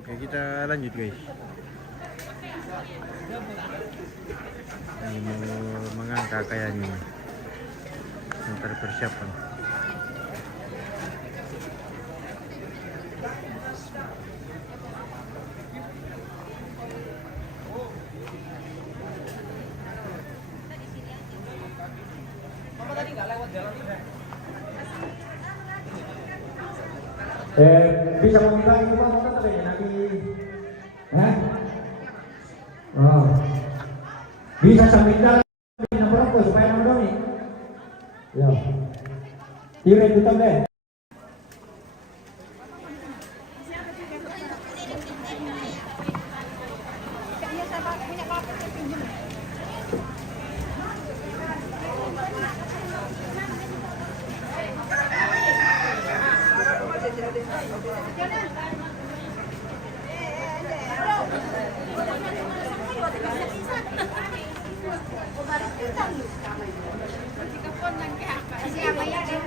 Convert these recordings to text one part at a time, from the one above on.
Oke, kita lanjut guys. Ini mau mengangkat kayaknya. Ntar persiapan. Bisa meminta itu Pak, mau tadi nanti, oh, bisa sambil jalan nomor supaya nomor ini, ya, tirai tutup deh.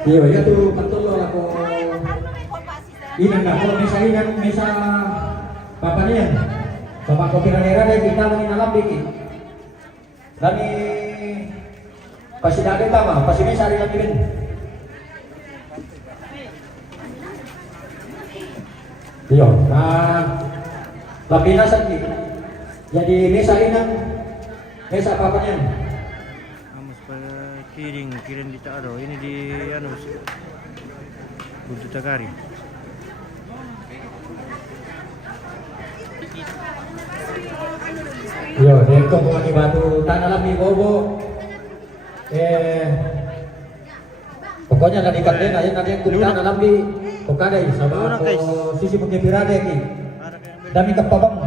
Iya, ya tuh betul loh aku. Ini enggak kalau misa papanya. Bapak kopi daerah deh kita lagi alam dikit. Dan pasti ada tama, pasti misa ada lagi. Iya, nah lapina sakit. Jadi misa ini misa papanya. Kiring di Taro ini di Buntu Tagari. Yo, deko lagi batu tanah lami bobo. Pokoknya nanti kalian aja nanti yang kuliah dalam di pokadai sama sisi pengepirade ki. Dami kapabang.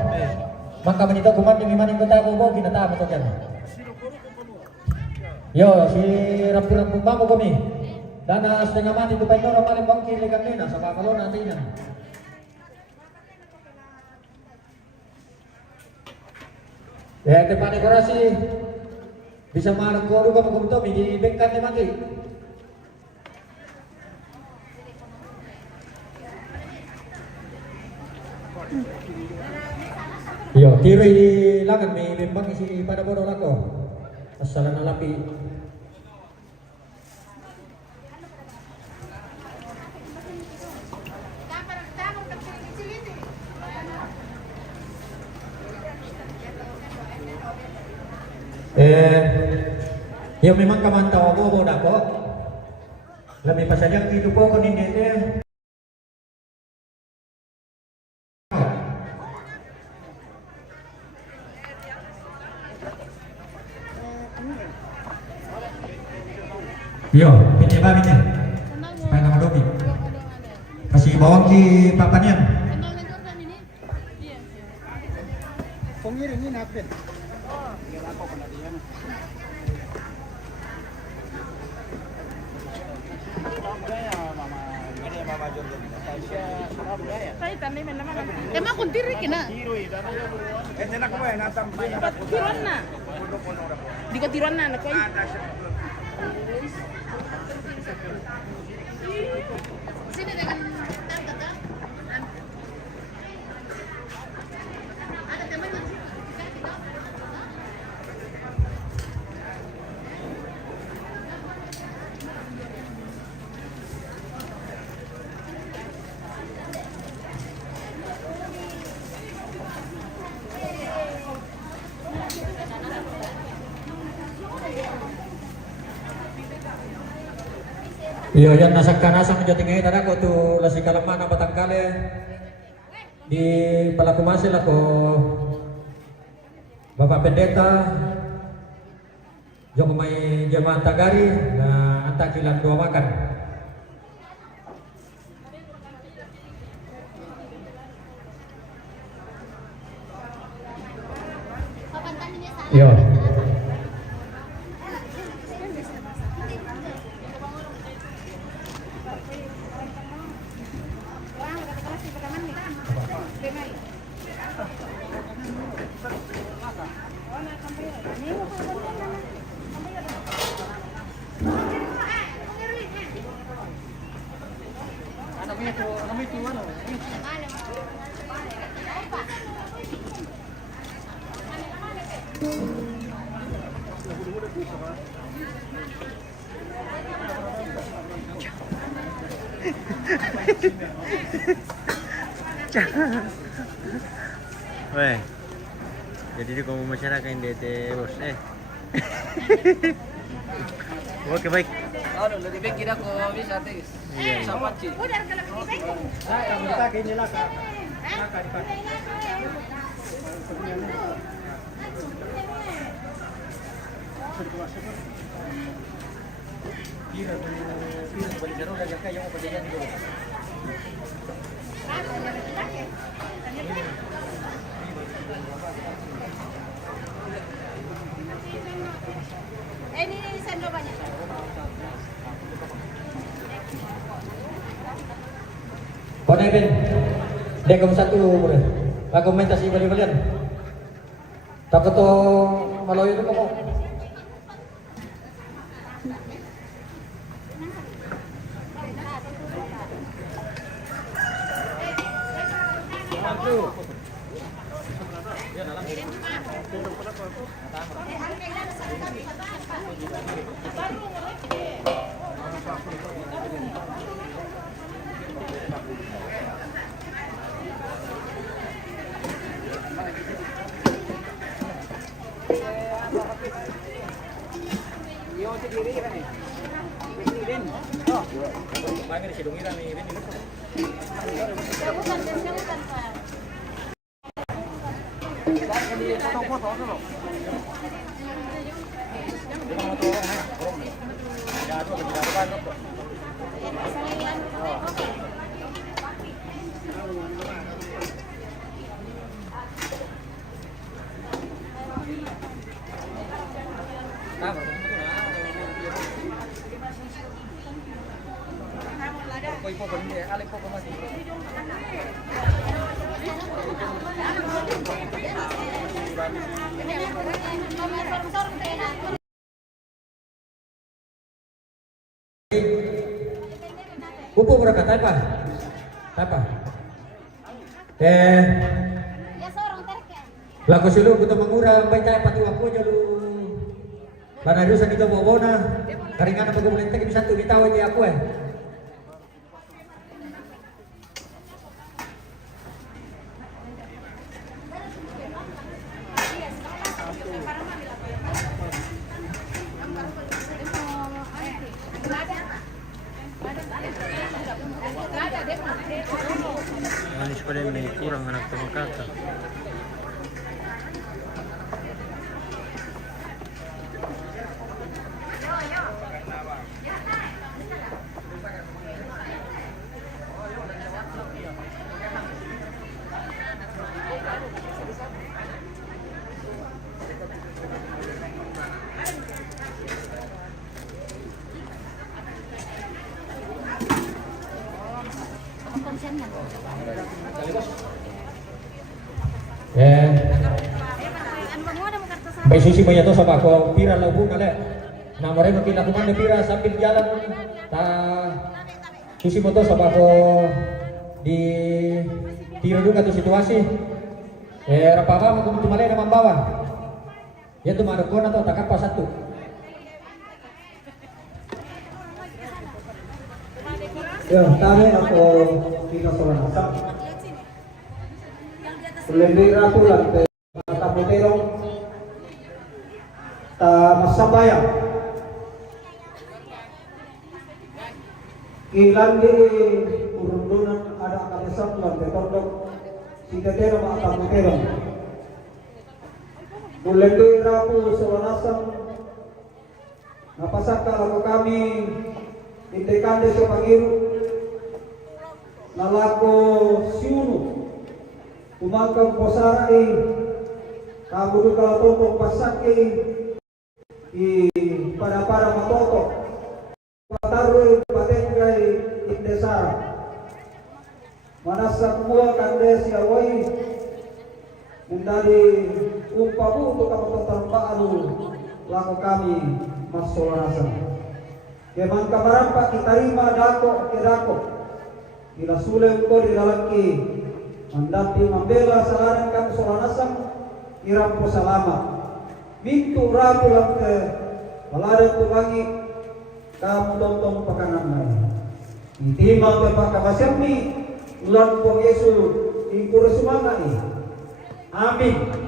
Maka menito kuman di mana kita bobo kita tahu betul kan. Yo, si rampung bambu kami. Dana setengah mati itu pengen orang paling bangkit lekan lena sama kalau nantinya. Ya, tempat dekorasi bisa marah koru kamu kumto di bengkan ni mati. Yo, kiri langan may membang isi pada bodoh lako. Asalan alapi. Ya memang kamantau ako boda ko. Lebih pasadyang itu po ko ninete. Yo, pinjam babinya. Supaya nama dobi. Kasih bawang ki papannya. Pengiring ini apa? Emang kuntiri kina? Tiruan na. Di ko tiruan na nakoy. Sini dengan tata. Ada teman di sini. Iya, yan nasagkanasang menjadi ngayon ada ko tu lasi kalaman na Batangkale di palakumasil ako Bapak Pendeta yung may jamaah Tagari na antak ilang dua makan. Iya. Weh, jadi di kamu masyarakat yang DT bos Oke baik. Ano, lebih baik kita ko bisa tis. Iya. Sapat sih. Udah kalau lebih baik. Kita kini lah kak. Ini sendok banyak. Kau naik Ben, dia kamu satu boleh. Aku minta sih balik-balikan. Takut tuh malu itu kamu. Upo berapa tapa? Tapa. Ya seorang terke. Laku sulu kita mengurang baik tayo pati wapo jalu. Karena dosa kita bawa na. Karingan apa gue tak bisa tuh ditawa di aku Manis pada ini kurang anak sama kakak. Baik susi banyak tuh sama aku pira lagu nale. Nah mereka makin aku mana pira sambil jalan. Ta susi moto sama aku di pira juga tuh situasi. Rapapa mau kumpul malay na mambawa. Ya tuh marukon atau takap pas satu. Ya, tadi aku pinasoranasa. Lembira pulang ke Taputero. Ta masabaya. Ilan di urundunan ada kalisap lang ke tondok Sikatero mga Taputero. Lembira po sa wanasan. Napasaka ako kami indikande sa pagiru. Nalako siuno tumakang posara kabudu kalatoto pasake para matoto pataru patengay indesara manasak mua kandes yawai mendali umpabu untuk kapatotan paalu lako kami masolasa kemang kamarampa kitarima dako kedako Bila sulim ko di lalaki Mandati membela salaran kang soranasam iram po salamat. Bintu rabu lang ke balada tubangi kamu tontong pakanamay. Intima ke pakabasyami ulan po Yesu ingkura sumangay. Amin.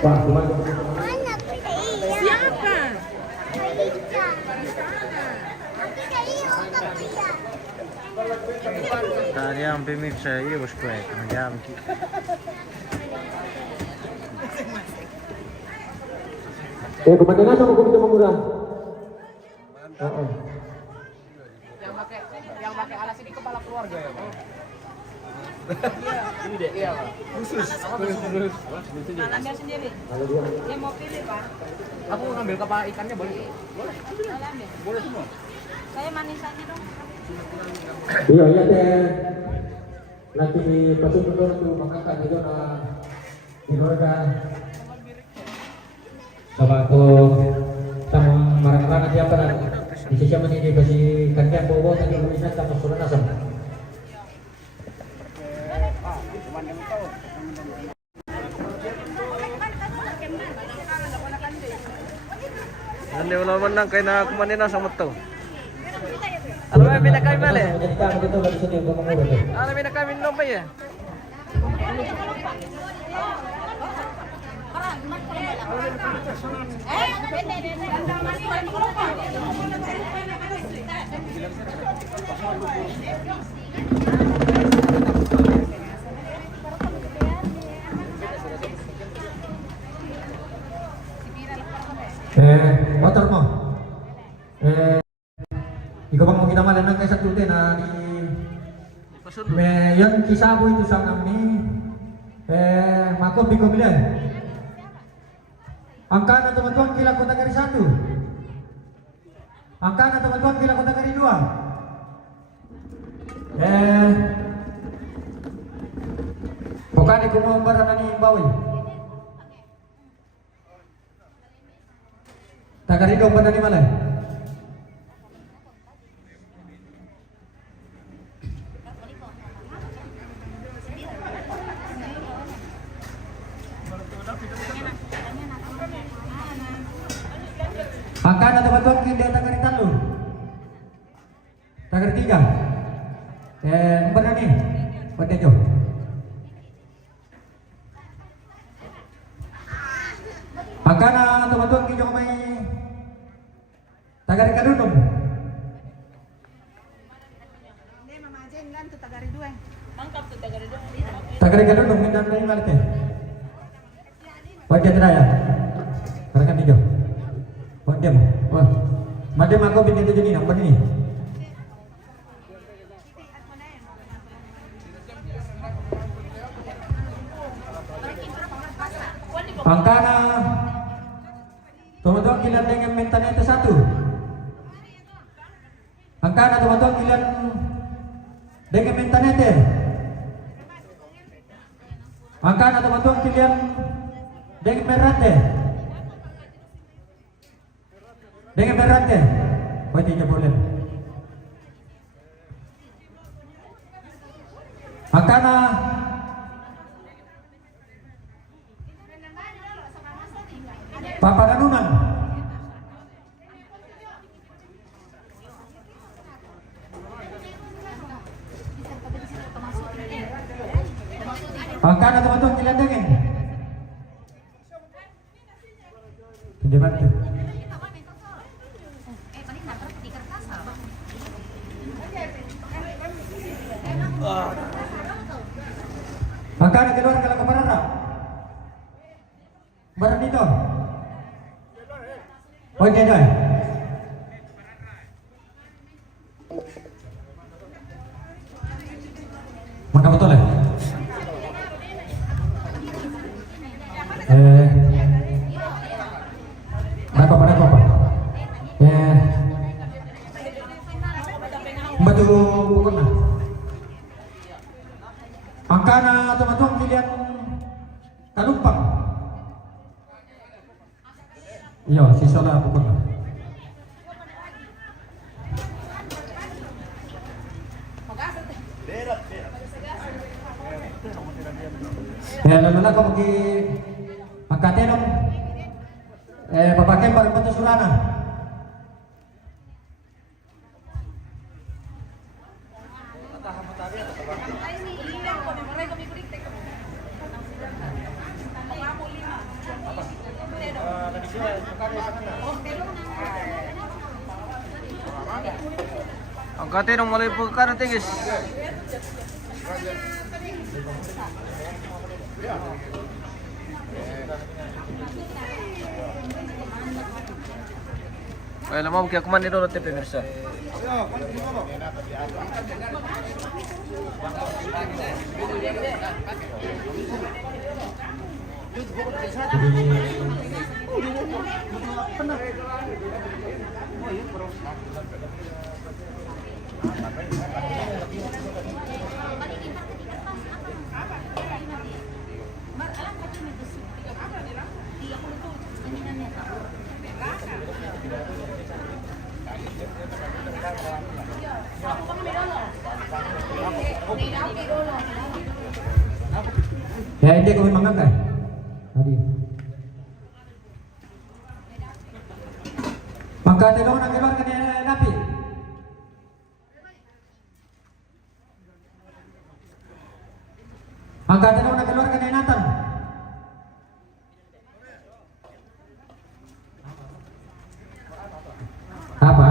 Wah, Siapa? Tadi yang pemik saya iya bos kue, jam ki. kepentingan sama komite murah. Yang pakai alas ini kepala keluarga ya, Pak? Ini deh, iya, Pak. Khusus. Alamnya sendiri. Dia mau pilih, Pak. Aku ngambil kepala ikannya boleh? Alamnya. Boleh semua. Saya manisannya dong. Iya iya teh. Lagi pasung dulu tuh mengangkat itu di keluarga. Sama aku sama marang-marang siapa dan di sisi mana ini kasih kandian bawa tadi lulusnya sama surat asam. Nanti ulang menang kayak nak kumanin sama tuh. Alam ay minakay mali. Alam minakay minum pa ya. Motor mo. Ikaw bang mau kita malam na kaisa tute na di yan kisabo itu sang kami makot biko bilang angka na teman-teman kila kota kari 1 angka na teman-teman kila kota kari 2 pokoknya kumo barang ni bawi takari dong pada ni malay. Angka na teman-teman kita takari 3 takari 3 empat ni pada jo angka na teman-teman kita may tagari kadunong Hindi, mamajen kan tuh tagari 2. Mangkap tuh tagari 2. tagari kadunong mindan na yung malite wajah teraya karakan tiga wajah mo wah madem ako binito dyan ang panini angka na teman-teman kilan dengan mentalnya 1 angka na teman-teman kilan dengan mentalnya angka na teman-teman kilan dengan merate pwede niya boleh angka na papaganunan angka na teman-teman kilan dengan hindi bantu angka na keluar kalau keparara barang dito oke dai maka betul ya berapa Iya, sisa lah pokoknya. Ya, lalu kau pergi angkatnya dong. Papakai baru bentuk surana. Angkatnya dong mulai pekan nanti guys. Ayo mau kaya kumain dulu nanti pemirsa. Ya ini kami mangga kan? Tadi. Maka tolong nak keluarkan napi. Maka tolong nak keluarkan Nathan. Apa?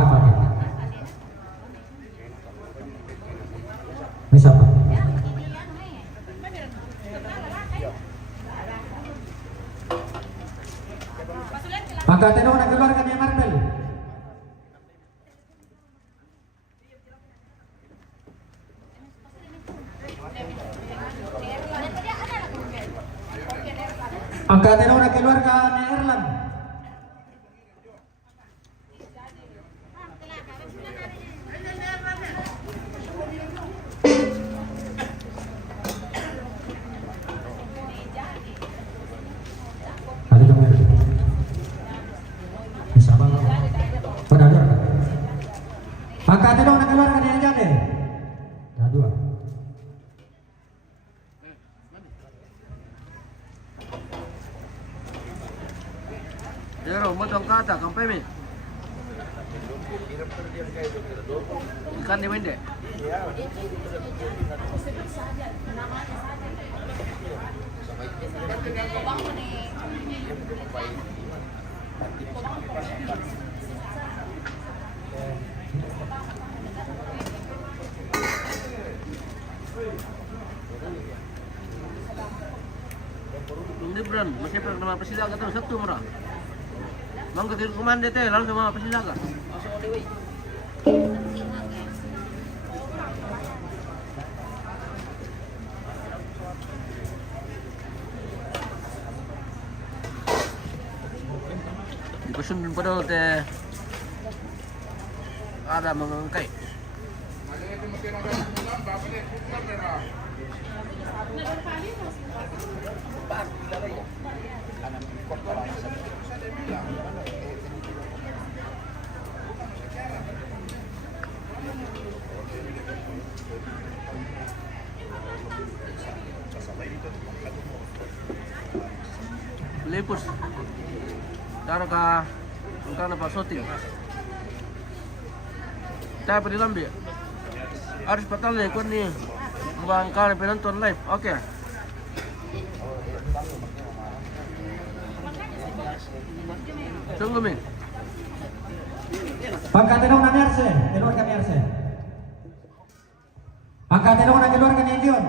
Ini siapa? Maka tolong nak keluarkan Marvel. Angka tolong nak keluarkan Erlan. Maka tolong nak keluarkan yang jadi. Dah dua. Jero, mau dong kata, kampai mi. Ikan di mana? Ini brand, masih pernah Persilaga terus satu murah. Mangga ke komando teh langsung sama Persilaga. Di pesun padahal teh ada mengangkai. Lepus Taraka Angkana Pak Soting Tayo pa dilambi Harus patah nih ikut nih Bangkana penonton live. Oke. Tunggu min. Pangkat tenong na Nerse, keluarkan Nerse. Pangkat tenong na keluarkan Indion.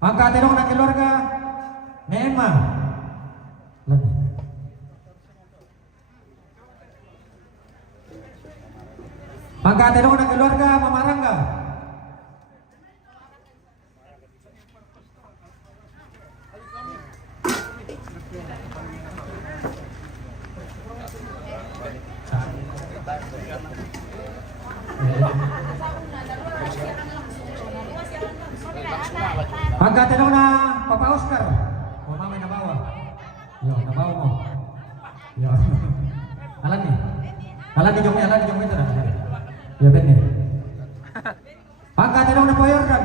Pangkat tenong na keluarga Neema. Pangkat tenong na keluarga Mama Rangga. Angkat tenong na Papa Oscar. Mama na bawah. Yo, nabaw mo. Yo. Alan ni. Alan ni Jommy itu dah. Ya ben ni. Angkat dong na poyor kan.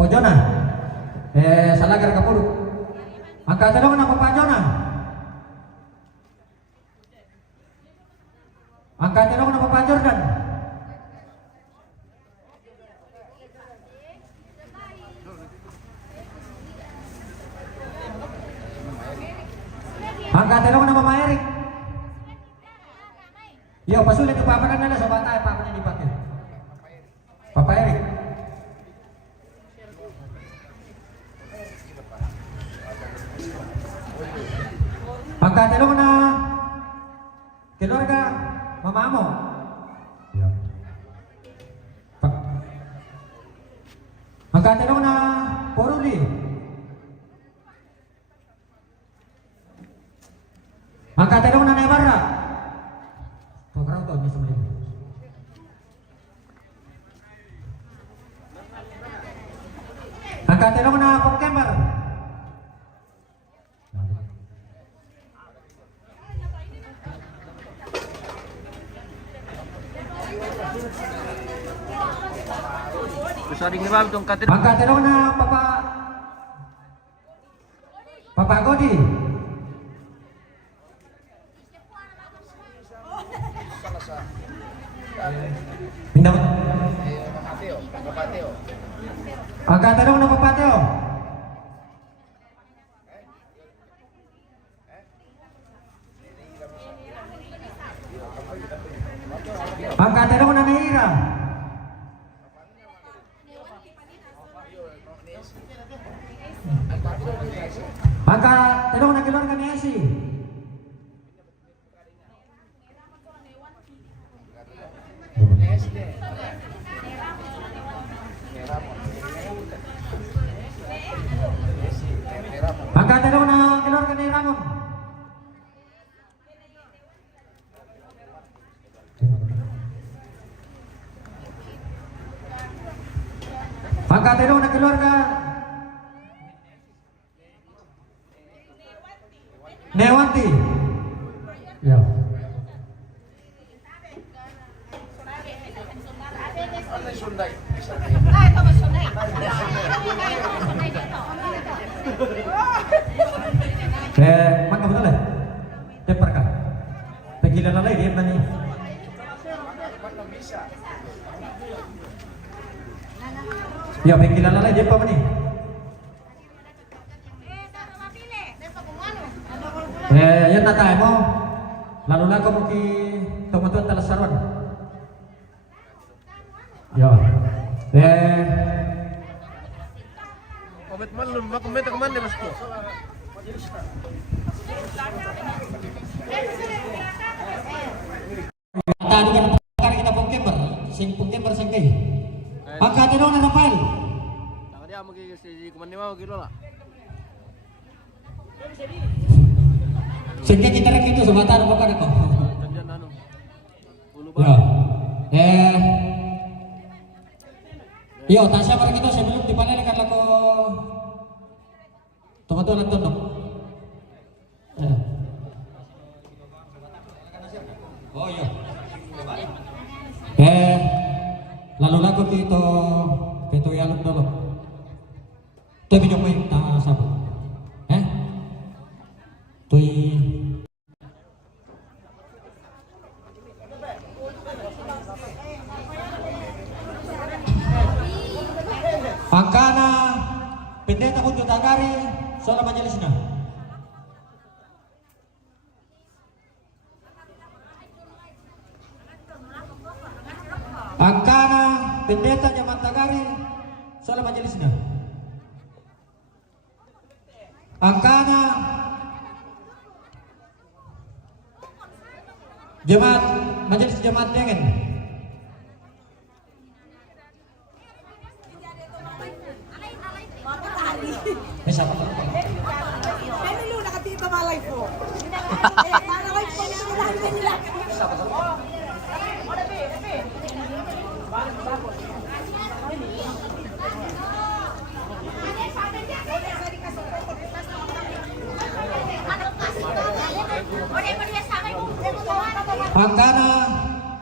Pojona. Salagar kapuru. Angkat dong na papajona. Angkat dong na papajor dan. Angkat dong na Mama Erik. Yo, pasulit ke papa kan ada sobat ay papa ni dipakai. Papa Erik. Angkat dong na keluarga mamamu. Ya. Angkat dong na Poruli. Angkat dong na Nebara. Program tuh bisa beli. Angkat dong na Pokember. Kusaring ni Bab tong katin. Angkat dong na Papa Godi. Pindah. Angkat dong na Papateo. Angkat dong na Neira. Angkat dong na keluarga Nesi. Angkat dong na keluarga ni Ramon. Angkat dong na keluarga Newanti. Ya. Mana betul ya? Tepar kah? Pegilan lalai dia tadi. Ya pegilan lalai dia apa nih? Yan na tayo mo. Lalo na ko mo ki tumatuan talasaron. Yo. Komet man lu, makomet ka man di basko. Tadi kan pakar kita Pokember, sing Pokember sing kay. Angkat dong na Rafael. Taka dia magi si kuman ni mau kilo lah. Sehingga kita rek itu sebentar pakar ko. Jangan anu. Ulu Ya. ba. Yo, tasya para kita sebelum dipanen kan lako tumatuan at tundok. Oh iya. Lalu lagu itu yaluk dulu. Tapi jompo tak sabu. Tui. Angkana pendeta kunjung tagari soal majelisnya. Angkana pendeta Jemaat Tagari soal majelisnya. Angkana Jemaat Majelis Jemaat Dengen. Siapa tahu? Ano yung nakatita malay po? Para kayo po nito namin nila. Angkana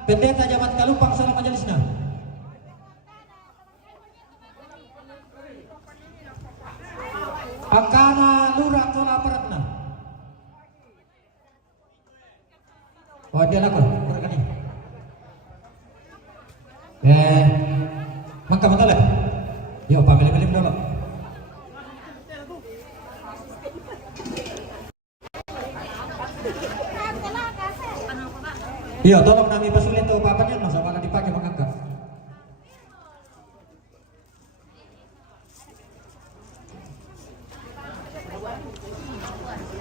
Pendeta Jamat Kalumpang salam majelisna. Angkana Lurah Tola Aparatna. Oh dia laku kurang ini. Mangka betul ya? Yo pamilih-milih dulu. Iya, tolong nami pasulit itu papannya masa mana dipakai mengangkat.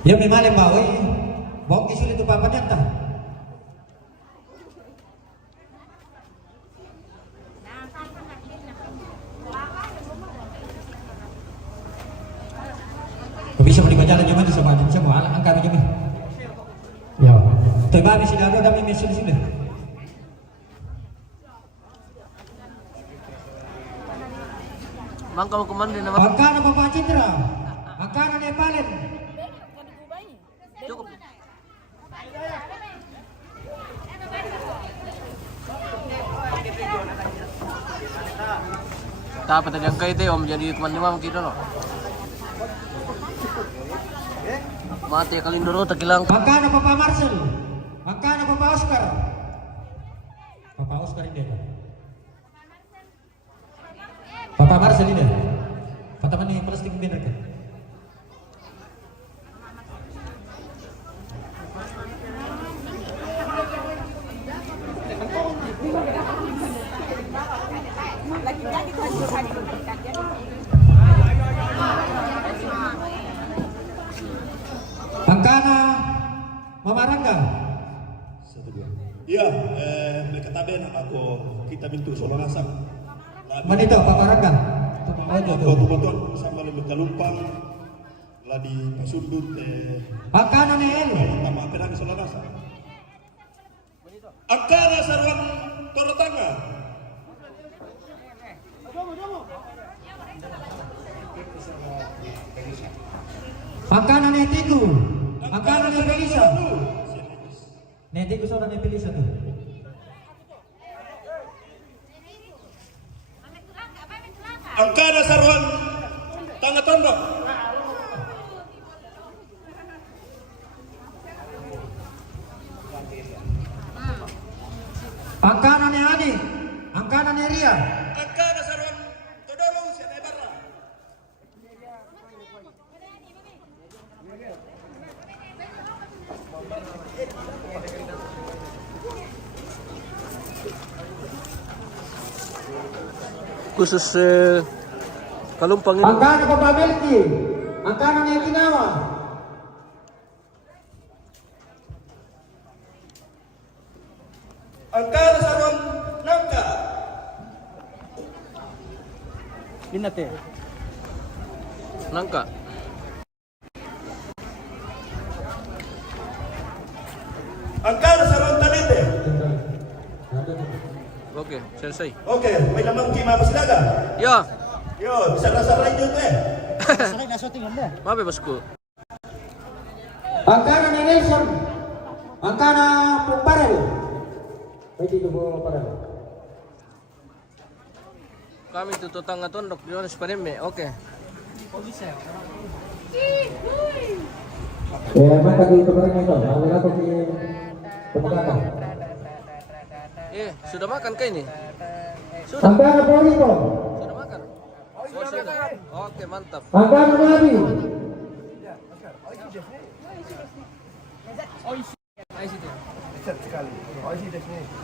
Ya memang bawa, bawa isul itu papannya entah. Bisa mau dibaca lagi mana sama aja, semua anak angkat aja nih. Ya, terima kasih sudah ada kami mesin sini. Mang kamu kemana nama? Angkana Bapak Citra, Angkana Nepalen. Cukup. Dapat tadi angka itu om jadi teman lima kita loh. Mati kalindoro tekilang. Angkana Bapak Marcel, Angkana Bapak Oscar. Bapak Oscar ini. Bapak Marcel ini. Kata mana yang plastik bener kan? Angkana Mama Rangga. Iya, mereka taben aku kita pintu Solongasan. Mana itu Pak Rangga? Tuan-tuan sama lebih Kalumpang lah di Pasundut. Angkana Nel. Nama perang Solongasan. Angkana Sarwan Torotanga. Angkana Netiku, Angkana Nepelisa. Netiku saudara Nepelisa tuh. Angkana Sarwan Tangga Tondok. Angkana Adi, Angkana Ria. Angkana Sarwan Todolo Senebarra. Khusus Kalumpang ini. Angkana Bapak Melki, Angkana Nekinawa. Angkana Sarwan Nangka. Inate. Nangka. Angkana Sarwan Tanete. Oke, selesai. Oke, may lamang kima pasilaga. Ya, Yo, bisa rasa lanjut maaf ya bosku. Angkana Nelson, Angkana Pumparel. Baik itu Bu Parel. Kami tuh tangga tondok di mana Sepaneme. Oke. Ya, mana tadi itu barangnya itu? Lalu aku di pembukaan. Sudah makan kah ini? Sudah. Angkana Polito, Sudah makan. Oh, sudah. Oke, mantap. Angkana Nabi.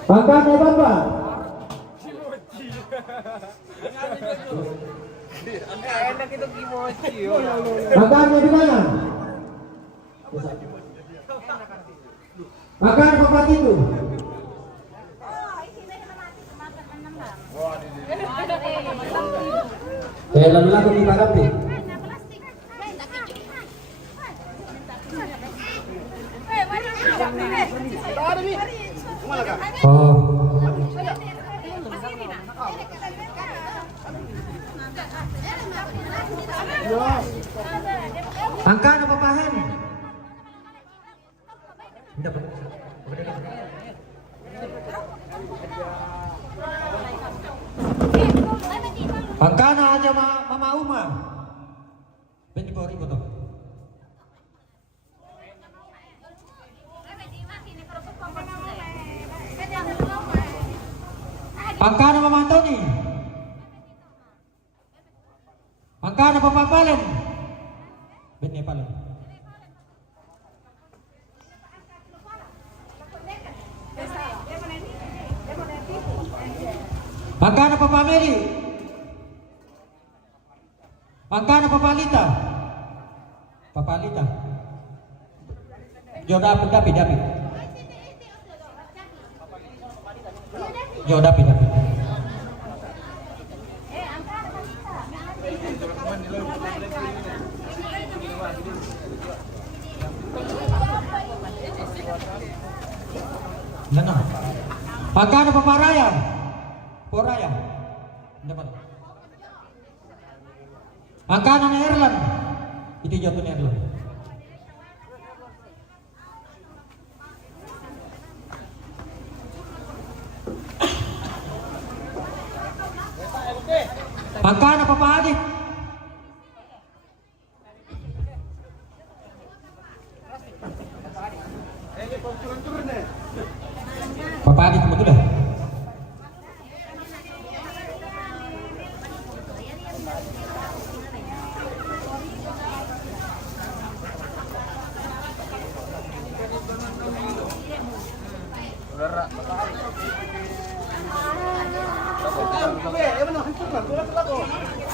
Angkana Bapak. Enak itu kimochi. Angkana di mana? Angkana Bapak itu. Lalu lagu di Barapi. Oh. Angkana Bapak Hen. Tidak, Pak. Mama Uma. 24,000 toh. Pangkana Mama Antoni. Pangkana Papa Palen. Benih Palen. Pangkana Papa Meli. Pangkana Papa Lita. Papa Lita. Jo Dapi. Jo Dapi. Nana. Pangkana Papa Raya. Poraya. Dapat. Pangkana Erlan. Itu jatuh Erlan. Pangkana Papa Adik. Papa Adik betul dah.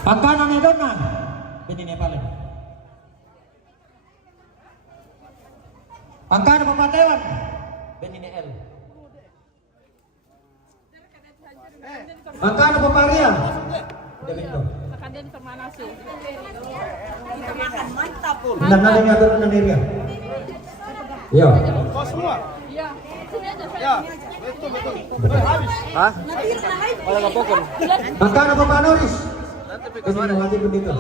Pangkana Nedona. Ini Nepal. Pangkana Papa Tewan. Ini L. Pangkana Papa Ria. Makan din sa Manasu. Kita makan mantap. Dan ada yang atur dengan Ria. Iya. Oh semua? Iya. Sini aja. Ya, betul. Hah? Wala ka pokon. Pangkana Papa Noris. Ini wajib begitu.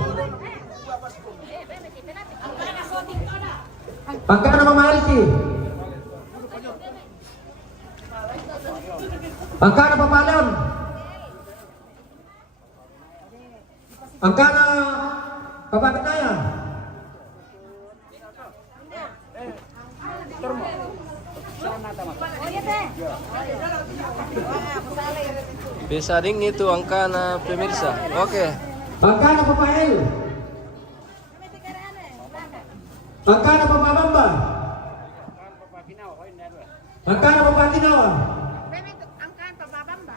Pangkana Mama Alki. Pangkana Papa Leon. Pangkana Papa Kenaya. Bisa ding itu angka na pemirsa. Oke. Pangkana Papa El. Pangkana Papa Bamba. Pangkana Papa Tinawa. Angkan pababamba.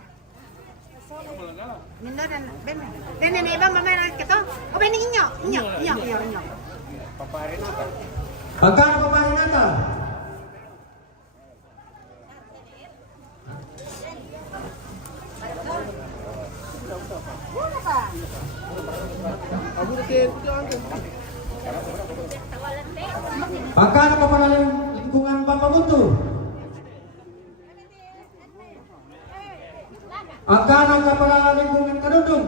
Minda dan ben ne ba mamera keto. O ben inyo. Pangkana Papa Renata. Pangkana Papa Lingkungan Papa Buntu. Pangkana Kepala Lingkungan Kadundung.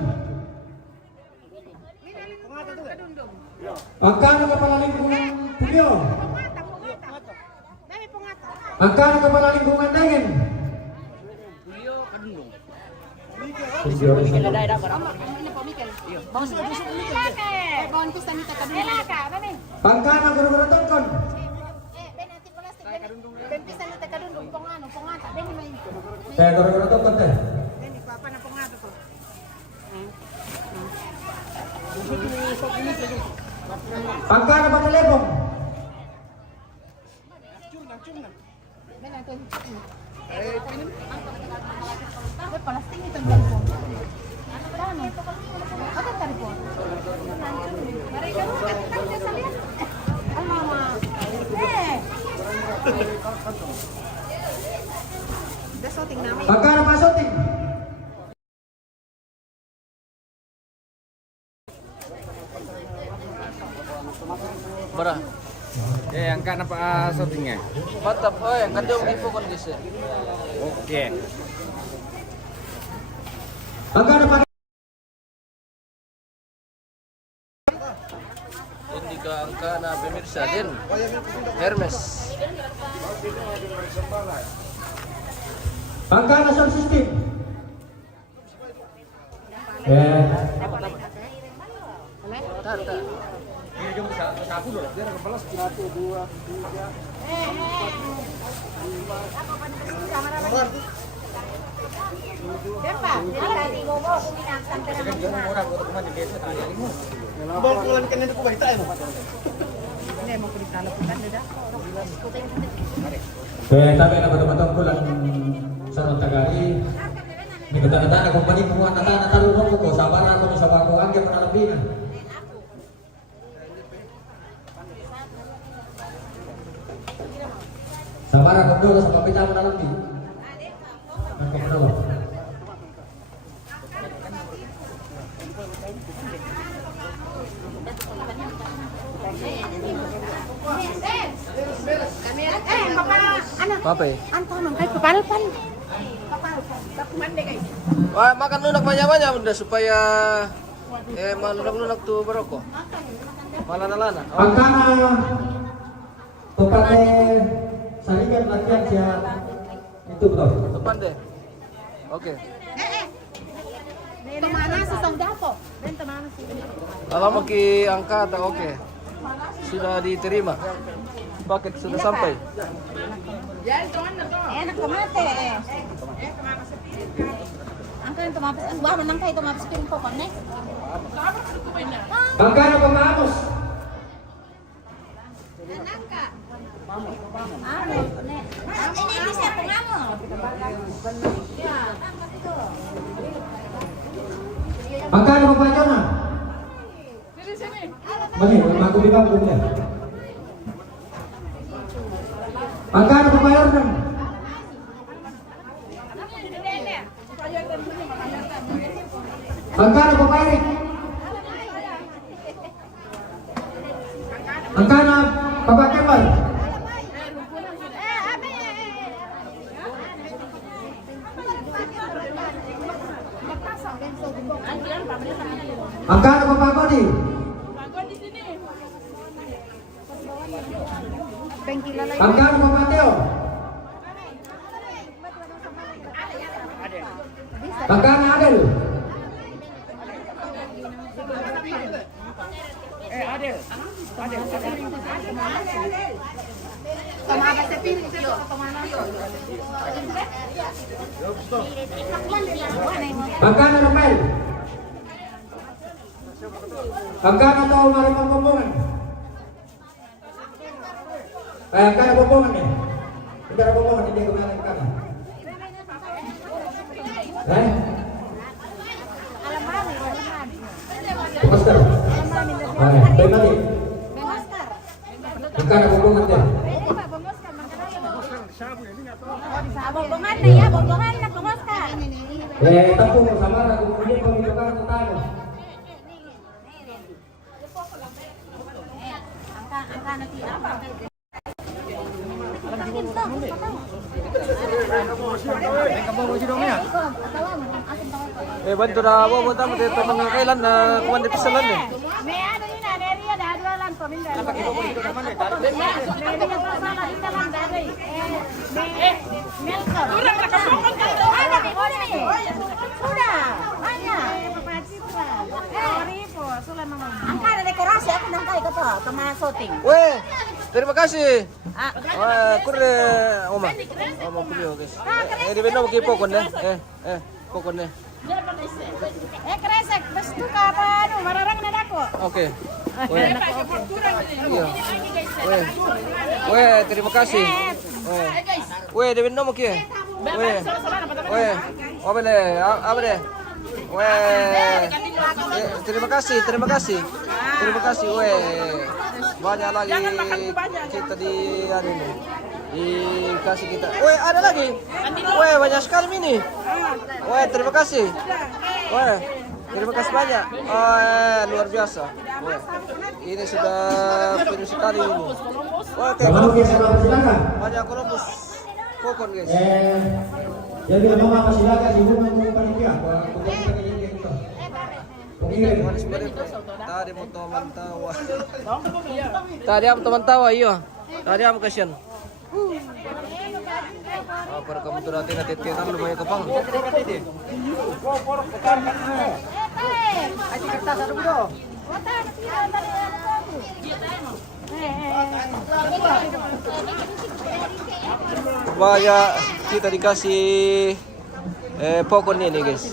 Pangkana Kepala Lingkungan Pugio. Pangkana Kepala Lingkungan Dengen. Pangkana Guru-Guru Tongkon. Saya Guru-Guru Tongkon teh. Pangkana Papa Lebong. Pangkana Pak Soting. Bara. Angka apa shootingnya? Mantap. Oh, yang kadang info kondisi. Oke. Pangkana Pak Indika angka na pemirsa din. Hermes. Pangkana Sound System. Iya, jom sapu dulu. Biar kebelas. 1, 2, 3. Tapi na betul-betul pulang sarong tagari. Ni kata-kata ako pa ni kumuha na talunong ko sabar ako ni sabar ko ang panalabingan. Sabar ako dulu sa papita mo na lang din. Ako na lang. Apa ya? Anton, kayak kepalpan. Wah, makan lunak banyak-banyak udah supaya malunak-lunak tuh berokok. Malana-lana. Pagkana tepatnya saringan latihan siya itu betul. Depan deh. Oke. Kemana sesong dapo? Dan kemana sih? Kalau mau ke angka atau oke. Sudah diterima. Paket sudah sampai. Enak kemate. Angka yang tumapis, wah menang kayak tumapis piring pokok nih. Pagkana pamamos. Ini bisa pengamu. Pagkana papanyona. Mali, aku bilang ko niya. Pagkana papayornan. Pagkana papayirik. Pagkana papakembal. Pagkana papagodi. Pagkana papateo. Pagkana adel. Pagkana Rafael. Pagkana tao maripang bombongan. Pagkana bombongan ya. Hindi na bombongan, hindi ko meron pagkana. Master. Tayo mali. Pagkana bombongan din. Bombongan na ya, bombongan na pangoskan. Tapo mo sama na kung hindi ko pagkana ng tayo. Angka na tiya. Bantu dah bawa buat tamu dito mga kailan na kuwan dito sa lan eh. May ano yun, area dadwalan paminda. Melka. Kurang nakapokon ka to. Sudah. Hanya. Sorry po, sulan naman. Ang kana dekorasi ako nang kay ko to, kama shooting. Weh, terima kasih. Kurre oma. Oma kuliah guys. Di benda mo pokon deh. Pokon deh. Kresek, bestu ka pa ano, mararang na dako. Oke. Weh. Iya. Weh, terima kasih. Weh, di benda mo kia. Weh. Apa deh? Apa deh? Weh. Terima kasih. Terima kasih. Weh. Banyak lagi kita di anu ini. Dikasih kita. Weh, ada lagi. Weh, banyak sekali ini. Weh, terima kasih. Weh, terima kasih banyak. Luar biasa. Weh, ini sudah penuh sekali ini. Wah, banyak Columbus kokon guys. Jadi mama pasilaga di rumah mo panitia. Tadi mo teman tawa. Tadi am teman tawa iyo. Tadi am kasihan. Para kamu tuh nanti kita lumayan kepang. Supaya kita dikasih pokon ini guys.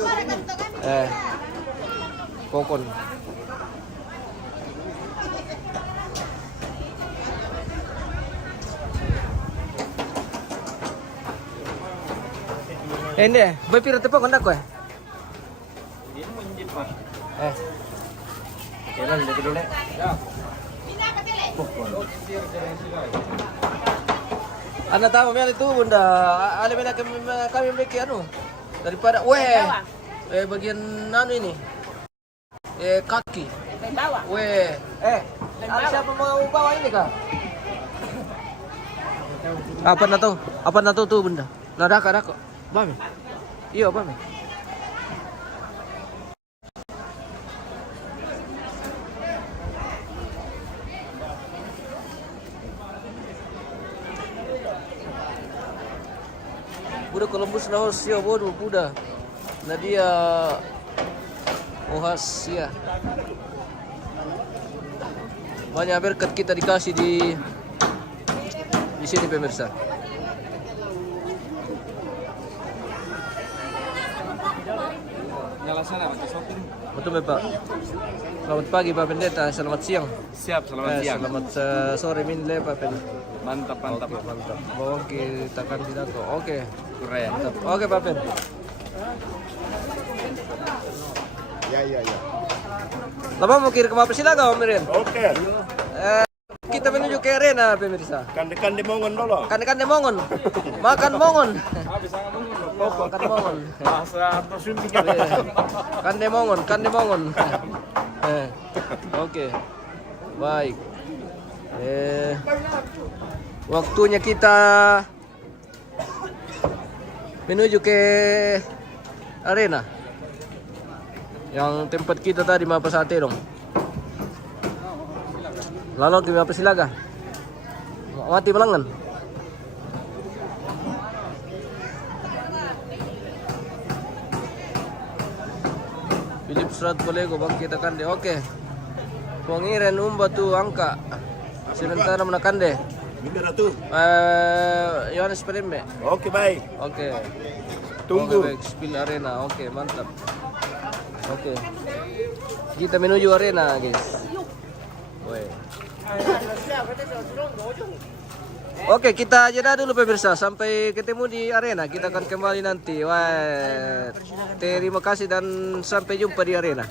Pokon. Ini, berpira tepok hendak kau? Kira lebih dulu. Anda tahu memang itu bunda, ada benda kami memiliki anu daripada, bagian anu ini, kaki, siapa mau bawa ini kah? Apa na tuh bunda? Nada kok, bami, iya bami. Buda Columbus na siya bodo buda. Nadia ohas siya. Banyak berkat kita dikasih di sini pemirsa. Nyala sana, Pak Sopir. Betul Pak. Selamat pagi Pak Pendeta, selamat siang. Siap, selamat siang. Selamat sore Minle Pak Pendeta. Mantap. Mantap. Oke, kita kan tidak kok. Oke. Keren. Mantap. Oke Pak Pen. Ya. Lama mau kirim ke apa sih laga Om Mirin? Oke. Kita menuju ke arena pemirsa. Kande mongon dulu. Kan mongon. Makan mongon. Bisa ngomong Makan mongon. bahasa atau suntik. Kande mongon. Oke. Baik. Waktunya kita menuju ke arena. Yang tempat kita tadi Mapasate dong. Lalu ke Mapasilaga. Mati Belangan. Philip Strat Bolego bang kita kande. Oke. Pengiren umbatu angka. Sementara menekan deh. Mimpi tuh. Yohanes Perimbe. Oke, baik. Oke. Tunggu. Oke, baik. Spill arena. Oke, mantap. Oke. Kita menuju arena, guys. Oke, kita jeda dulu pemirsa sampai ketemu di arena. Kita akan kembali nanti. Terima kasih dan sampai jumpa di arena.